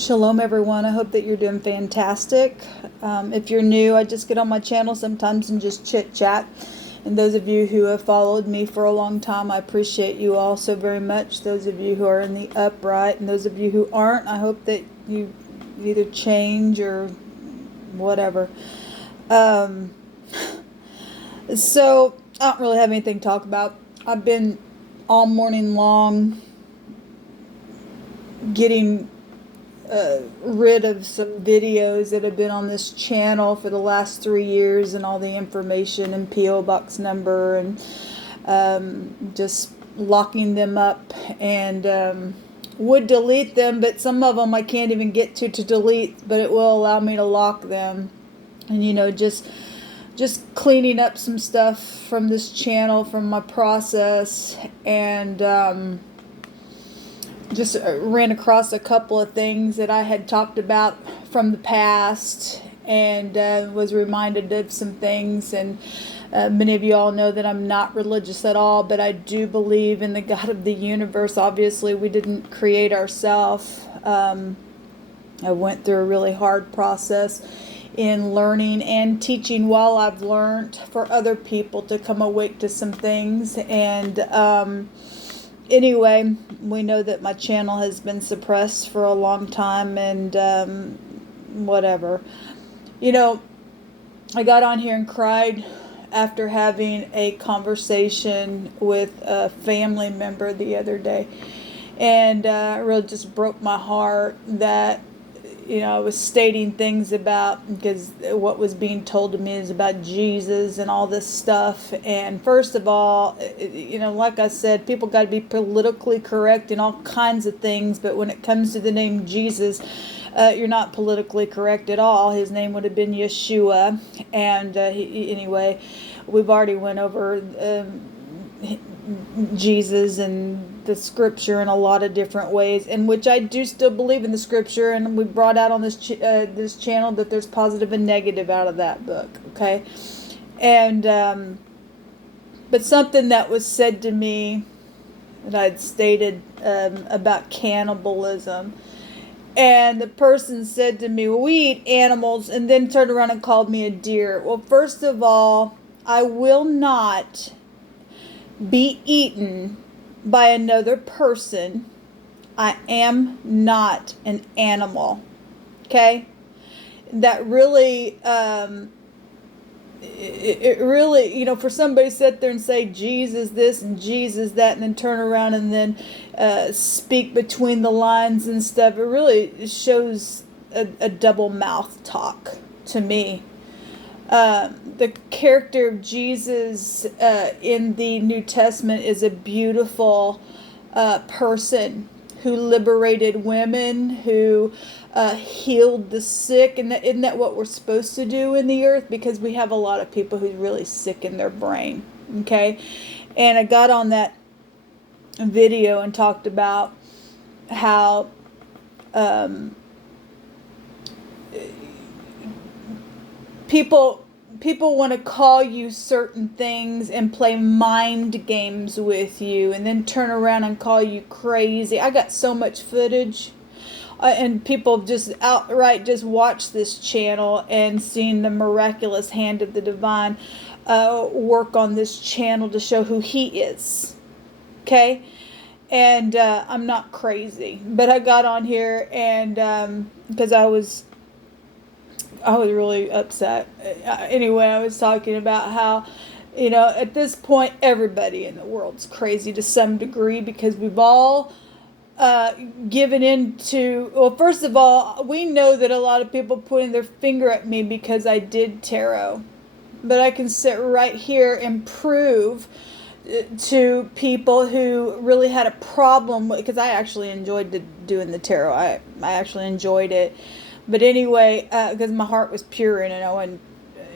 Shalom, everyone. I hope that you're doing fantastic. If you're new, I just get on my channel sometimes and just chit chat. And those of you who have followed me for a long time, I appreciate you all so very much. Those of you who are in the upright and those of you who aren't, I hope that you either change or whatever. So I don't really have anything to talk about. I've been all morning long getting rid of some videos that have been on this channel for the last 3 years and all the information and P.O. box number and just locking them up, and would delete them, but some of them I can't even get to delete, but it will allow me to lock them. And just cleaning up some stuff from this channel, from my process, and just ran across a couple of things that I had talked about from the past, and was reminded of some things. And many of you all know that I'm not religious at all, but I do believe in the God of the universe. Obviously, we didn't create ourselves. I went through a really hard process in learning and teaching while I've learned for other people to come awake to some things. And anyway, we know that my channel has been suppressed for a long time, and whatever. I got on here and cried after having a conversation with a family member the other day. And it really just broke my heart that, I was stating things about, because what was being told to me is about Jesus and all this stuff. And first of all, like I said, people got to be politically correct in all kinds of things. But when it comes to the name Jesus, you're not politically correct at all. His name would have been Yeshua. And anyway, we've already went over Jesus and the scripture in a lot of different ways, in which I do still believe in the scripture, and we brought out on this this channel that there's positive and negative out of that book, okay? And but something that was said to me that I'd stated about cannibalism, and the person said to me, well, we eat animals, and then turned around and called me a deer. Well, first of all, I will not be eaten by another person. I am not an animal. Okay? That really, it really, for somebody to sit there and say Jesus this and Jesus that, and then turn around and then speak between the lines and stuff, it really shows a double mouth talk to me. The character of Jesus in the New Testament is a beautiful person who liberated women, who healed the sick. And isn't that what we're supposed to do in the earth? Because we have a lot of people who's really sick in their brain. Okay? And I got on that video and talked about how people want to call you certain things and play mind games with you, and then turn around and call you crazy. I got so much footage, and people just outright just watched this channel and seen the miraculous hand of the divine work on this channel to show who he is. Okay? And I'm not crazy, but I got on here and because I was really upset. Anyway, I was talking about how, at this point, everybody in the world's crazy to some degree, because we've all given in to, well, first of all, we know that a lot of people pointing their finger at me because I did tarot. But I can sit right here and prove to people who really had a problem with, because I actually enjoyed doing the tarot. I actually enjoyed it. But anyway, because my heart was pure in it, and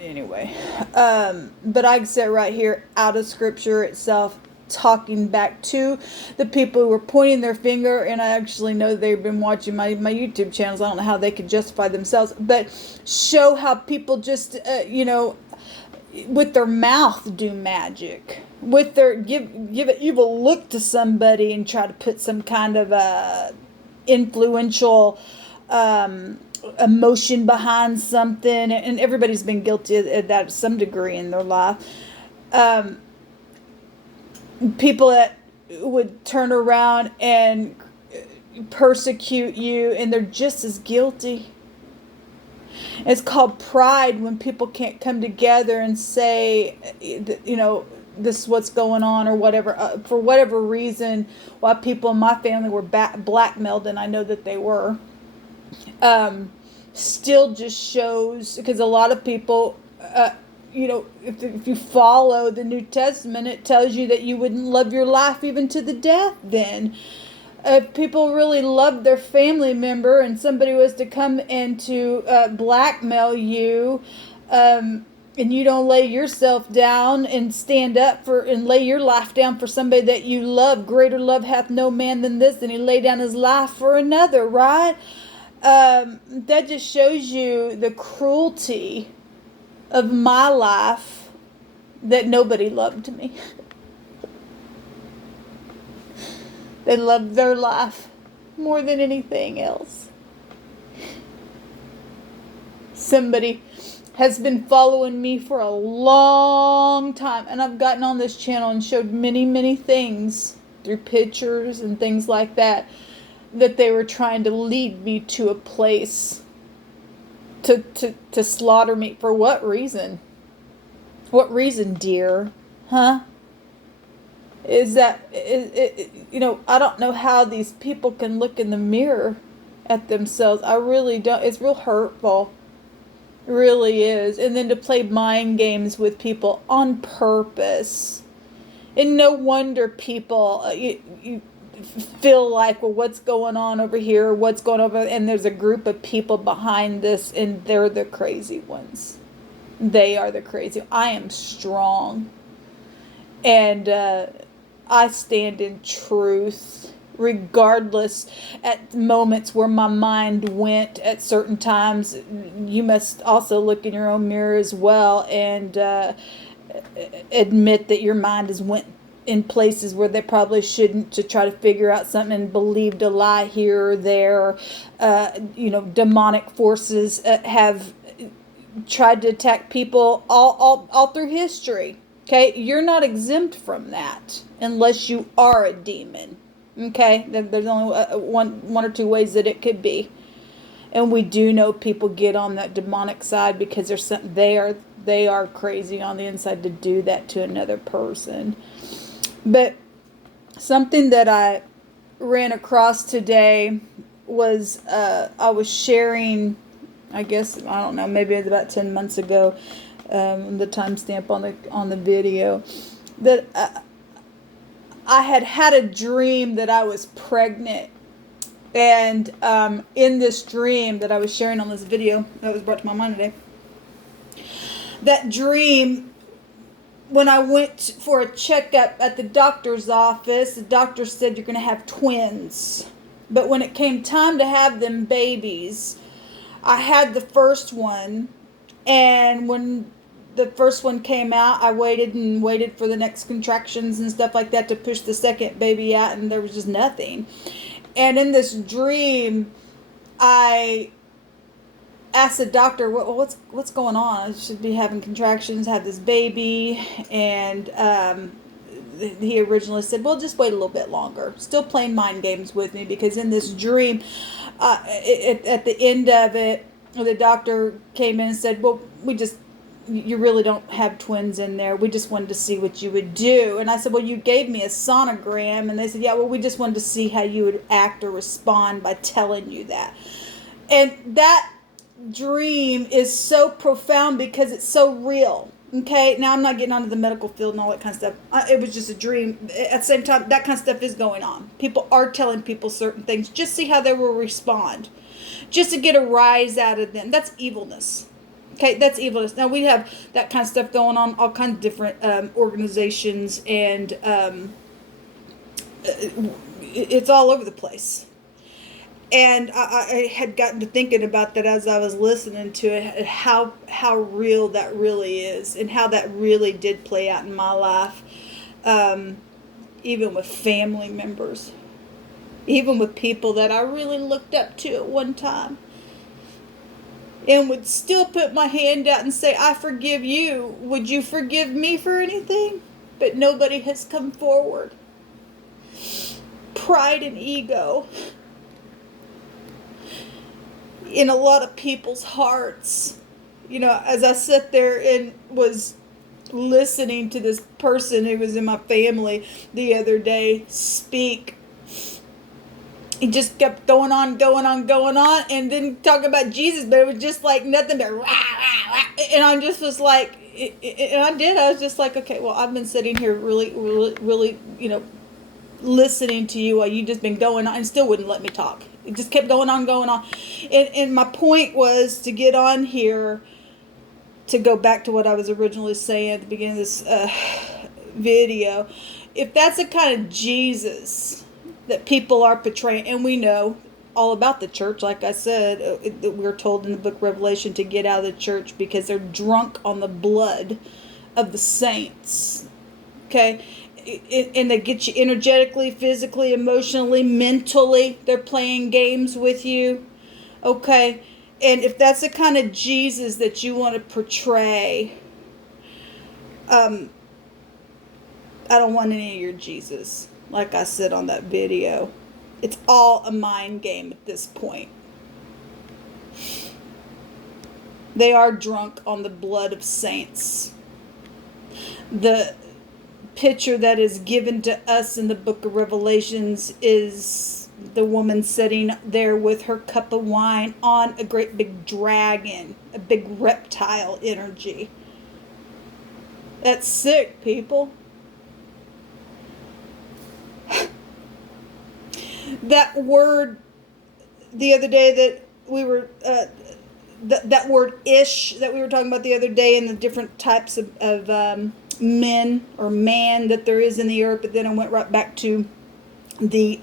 anyway. But I can sit right here out of scripture itself, talking back to the people who were pointing their finger, and I actually know they've been watching my YouTube channels. I don't know how they could justify themselves, but show how people just, with their mouth do magic. With their, give an evil look to somebody and try to put some kind of influential emotion behind something, and everybody's been guilty of that to some degree in their life. People that would turn around and persecute you, and they're just as guilty. It's called pride when people can't come together and say, this is what's going on or whatever. For whatever reason, why people in my family were blackmailed, and I know that they were, still just shows, because a lot of people, if you follow the New Testament, it tells you that you wouldn't love your life even to the death then. If people really loved their family member and somebody was to come and to blackmail you, and you don't lay yourself down and stand up and lay your life down for somebody that you love, greater love hath no man than this, and he lay down his life for another, right? That just shows you the cruelty of my life, that nobody loved me. They loved their life more than anything else. Somebody has been following me for a long time, and I've gotten on this channel and showed many, many things through pictures and things like that they were trying to lead me to a place to slaughter me. For what reason? What reason, dear? Huh? I don't know how these people can look in the mirror at themselves. I really don't. It's real hurtful. It really is. And then to play mind games with people on purpose. And no wonder people, you feel like, well, what's going on over here? What's going on over there? And there's a group of people behind this, and they're the crazy ones. They are the crazy. I am strong. And I stand in truth, regardless at moments where my mind went at certain times. You must also look in your own mirror as well and admit that your mind has went in places where they probably shouldn't, to try to figure out something and believed a lie here or there. Demonic forces have tried to attack people all through history. Okay, you're not exempt from that unless you are a demon. Okay, there's only one or two ways that it could be, and we do know people get on that demonic side because there's something they are crazy on the inside to do that to another person. But something that I ran across today was I was sharing, I guess, I don't know, maybe it was about 10 months ago. The timestamp on the video, that I had a dream that I was pregnant, and in this dream that I was sharing on this video that was brought to my mind today, that dream, when I went for a checkup at the doctor's office, the doctor said you're going to have twins, but when it came time to have them babies, I had the first one. And when the first one came out, I waited for the next contractions and stuff like that to push the second baby out, and there was just nothing. And in this dream, I asked the doctor, what's going on? I should be having contractions, have this baby. And he originally said, well, just wait a little bit longer. Still playing mind games with me, because in this dream, at the end of it, the doctor came in and said, well, you really don't have twins in there. We just wanted to see what you would do. And I said, well, you gave me a sonogram. And they said, yeah, well, we just wanted to see how you would act or respond by telling you that. And that dream is so profound because it's so real. Okay, now I'm not getting onto the medical field and all that kind of stuff. It was just a dream. At the same time, that kind of stuff is going on. People are telling people certain things. Just see how they will respond. Just to get a rise out of them. That's evilness. Okay, that's evilness. Now, we have that kind of stuff going on, all kinds of different organizations, and it's all over the place. And I had gotten to thinking about that as I was listening to it, how real that really is, and how that really did play out in my life, even with family members. even with people that I really looked up to at one time, and would still put my hand out and say, I forgive you. Would you forgive me for anything? But nobody has come forward. Pride and ego in a lot of people's hearts. You know, as I sat there and was listening to this person who was in my family the other day speak, he just kept going on, and didn't talk about Jesus, but it was just like nothing but rah, rah, rah. And I just was like, I was just like, okay, well, I've been sitting here really, you know, listening to you while you just been going on, and still wouldn't let me talk. It just kept going on. And my point was to get on here to go back to what I was originally saying at the beginning of this video. If that's the kind of Jesus that people are portraying, and we know all about the church, like I said, we're told in the book of Revelation to get out of the church because they're drunk on the blood of the saints. Okay? And they get you energetically, physically, emotionally, mentally. They're playing games with you. Okay? And if that's the kind of Jesus that you want to portray, I don't want any of your Jesus. Like I said on that video, it's all a mind game at this point. They are drunk on the blood of saints. The picture that is given to us in the book of Revelations is the woman sitting there with her cup of wine on a great big dragon, a big reptile energy. That's sick, people. That word the other day that we were, that word ish that we were talking about the other day, and the different types of men or man that there is in the earth, but then I went right back to the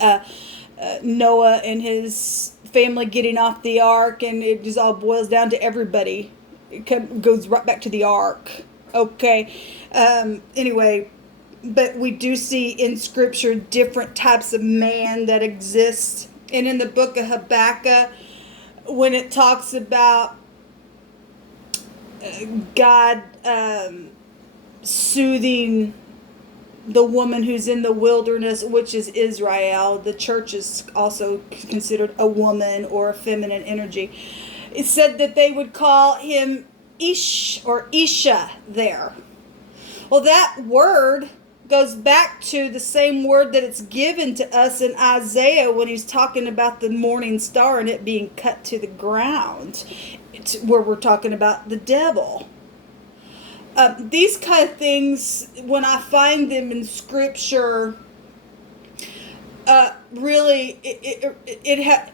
Noah and his family getting off the ark, and it just all boils down to everybody. It goes right back to the ark. Okay. Anyway, but we do see in Scripture different types of man that exist. And in the book of Habakkuk, when it talks about God soothing the woman who's in the wilderness, which is Israel, the church is also considered a woman or a feminine energy. It said that they would call him Ish or Isha there. Well, that word goes back to the same word that it's given to us in Isaiah when he's talking about the morning star and it being cut to the ground. It's where we're talking about the devil. These kind of things, when I find them in Scripture, really,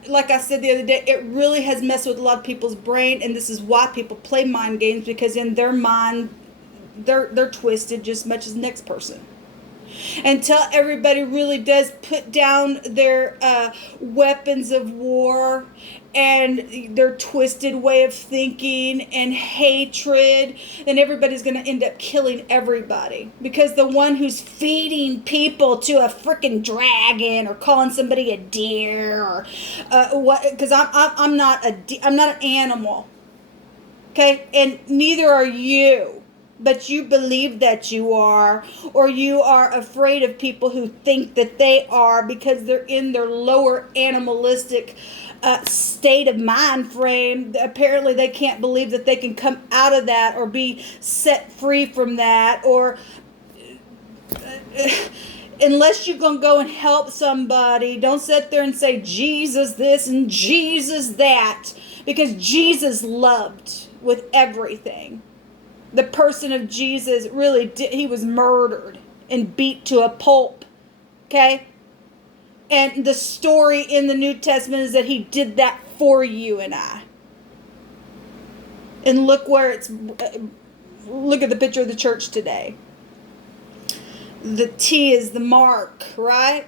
like I said the other day, it really has messed with a lot of people's brain, and this is why people play mind games, because in their mind, they're twisted just as much as the next person. Until everybody really does put down their weapons of war and their twisted way of thinking and hatred, then everybody's going to end up killing everybody. Because the one who's feeding people to a freaking dragon or calling somebody a deer or what? Because I'm not an animal, okay, and neither are you. But you believe that you are, or you are afraid of people who think that they are because they're in their lower animalistic state of mind frame. Apparently they can't believe that they can come out of that or be set free from that, or unless you're going to go and help somebody, don't sit there and say Jesus this and Jesus that, because Jesus loved with everything. The person of Jesus really did, he was murdered and beat to a pulp, okay? And the story in the New Testament is that he did that for you and I. And look where it's, look at the picture of the church today. The T is the mark, right?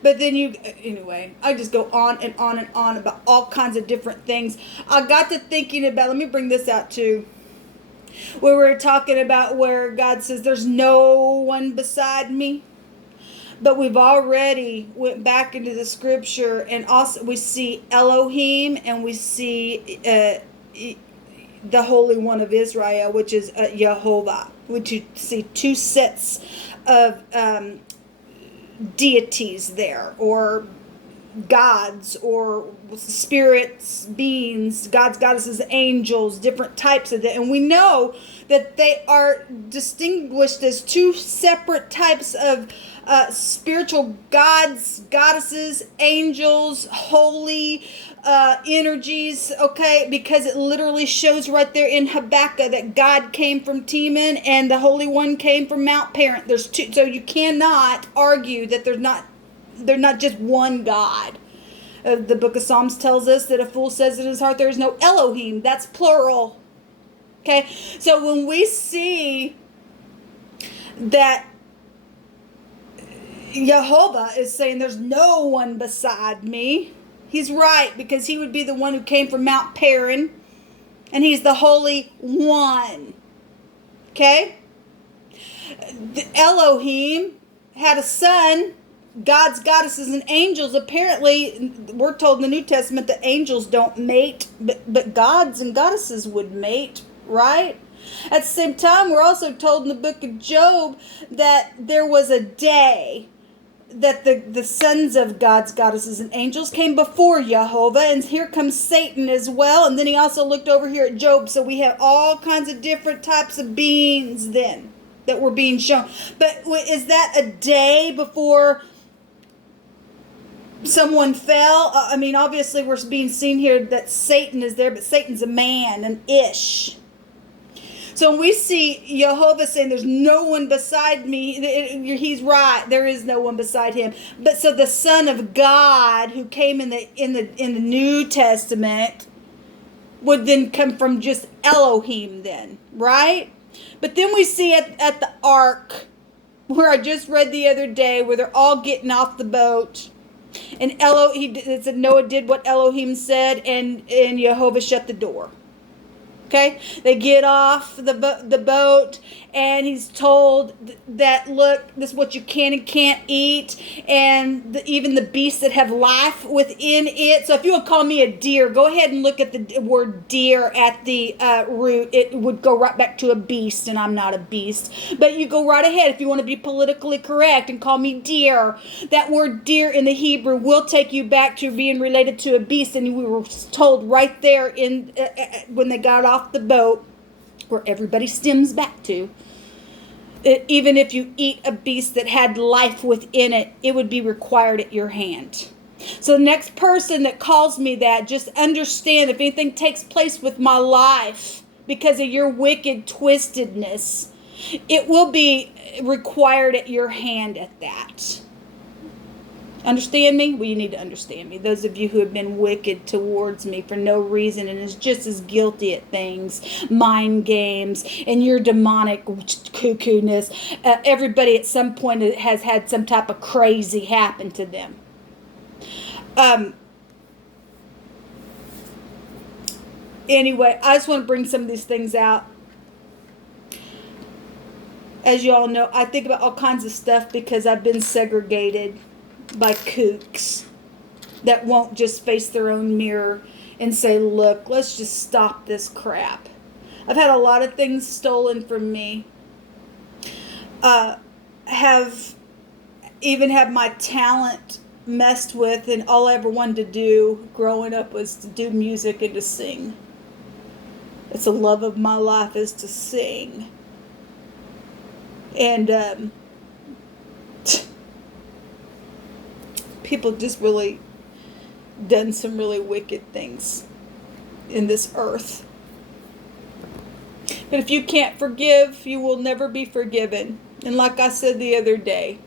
But then anyway, I just go on and on and on about all kinds of different things. I got to thinking about, let me bring this out too. Where we're talking about where God says there's no one beside me. But we've already went back into the scripture, and also we see Elohim, and we see the Holy One of Israel, which is Jehovah. Which you see two sets of deities there, or gods, or spirits, beings, gods, goddesses, angels, different types of that. And we know that they are distinguished as two separate types of spiritual gods, goddesses, angels, holy energies, okay? Because it literally shows right there in Habakkuk that God came from Teman and the Holy One came from Mount Parent. There's two, so you cannot argue that they're not just one God. The book of Psalms tells us that a fool says in his heart there is no Elohim. That's plural. Okay? So when we see that Jehovah is saying there's no one beside me, he's right, because he would be the one who came from Mount Paran, and he's the Holy One. Okay? The Elohim had a son. Gods, goddesses, and angels. Apparently, we're told in the New Testament that angels don't mate, but gods and goddesses would mate, right? At the same time, we're also told in the book of Job that there was a day that the sons of gods, goddesses, and angels came before Jehovah, and here comes Satan as well. And then he also looked over here at Job. So we have all kinds of different types of beings then that were being shown. But is that a day before someone fell? I mean, obviously we're being seen here that Satan is there, but Satan's a man, an ish. So when we see Jehovah saying there's no one beside me, he's right. There is no one beside him. But so the Son of God who came in the New Testament would then come from just Elohim then, right? But then we see at the ark, where I just read the other day, where they're all getting off the boat. And it said Noah did what Elohim said, and Jehovah shut the door. Okay, they get off the boat, and he's told that, look, this is what you can and can't eat, and even the beasts that have life within it. So if you would call me a deer, go ahead and look at the word deer at the root. It would go right back to a beast, and I'm not a beast. But you go right ahead if you want to be politically correct and call me deer. That word deer in the Hebrew will take you back to being related to a beast, and we were told right there in when they got off the boat, where everybody stems back to, even if you eat a beast that had life within it, it would be required at your hand. So the next person that calls me that, just understand, if anything takes place with my life because of your wicked twistedness, it will be required at your hand at that. Understand me? Well, you need to understand me. Those of you who have been wicked towards me for no reason and is just as guilty at things, mind games, and your demonic cuckoo-ness. Everybody at some point has had some type of crazy happen to them. Anyway, I just want to bring some of these things out. As you all know, I think about all kinds of stuff because I've been segregated by kooks that won't just face their own mirror and say, look, let's just stop this crap. I've had a lot of things stolen from me. Have even had my talent messed with, and all I ever wanted to do growing up was to do music and to sing. It's the love of my life, is to sing. And people just really done some really wicked things in this earth. But if you can't forgive, you will never be forgiven. And like I said the other day,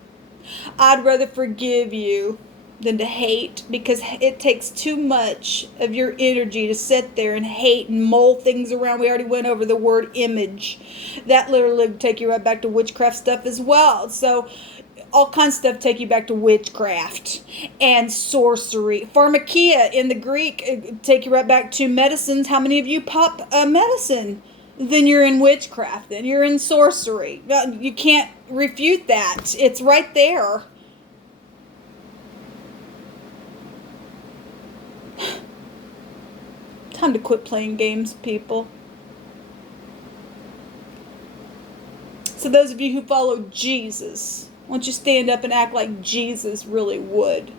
I'd rather forgive you than to hate, because it takes too much of your energy to sit there and hate and mold things around. We already went over the word image. That literally would take you right back to witchcraft stuff as well. So all kinds of stuff take you back to witchcraft and sorcery. Pharmakia in the Greek take you right back to medicines. How many of you pop a medicine? Then you're in witchcraft. Then you're in sorcery. You can't refute that. It's right there. Time to quit playing games, people. So those of you who follow Jesus, why don't you stand up and act like Jesus really would?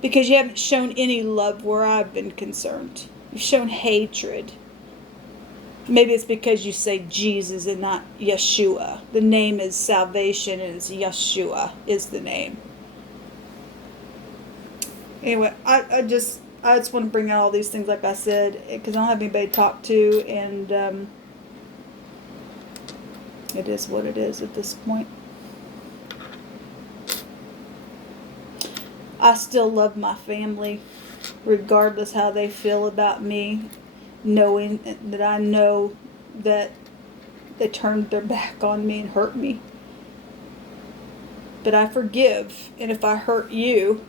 Because you haven't shown any love where I've been concerned. You've shown hatred. Maybe it's because you say Jesus and not Yeshua. The name is salvation, and it's Yeshua is the name. Anyway, I just want to bring out all these things, like I said, because I don't have anybody to talk to, and it is what it is at this point. I still love my family, regardless how they feel about me, knowing that I know that they turned their back on me and hurt me. But I forgive, and if I hurt you,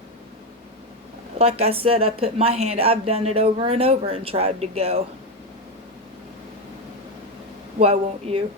like I said, I put my hand, I've done it over and over and tried to go. Why won't you?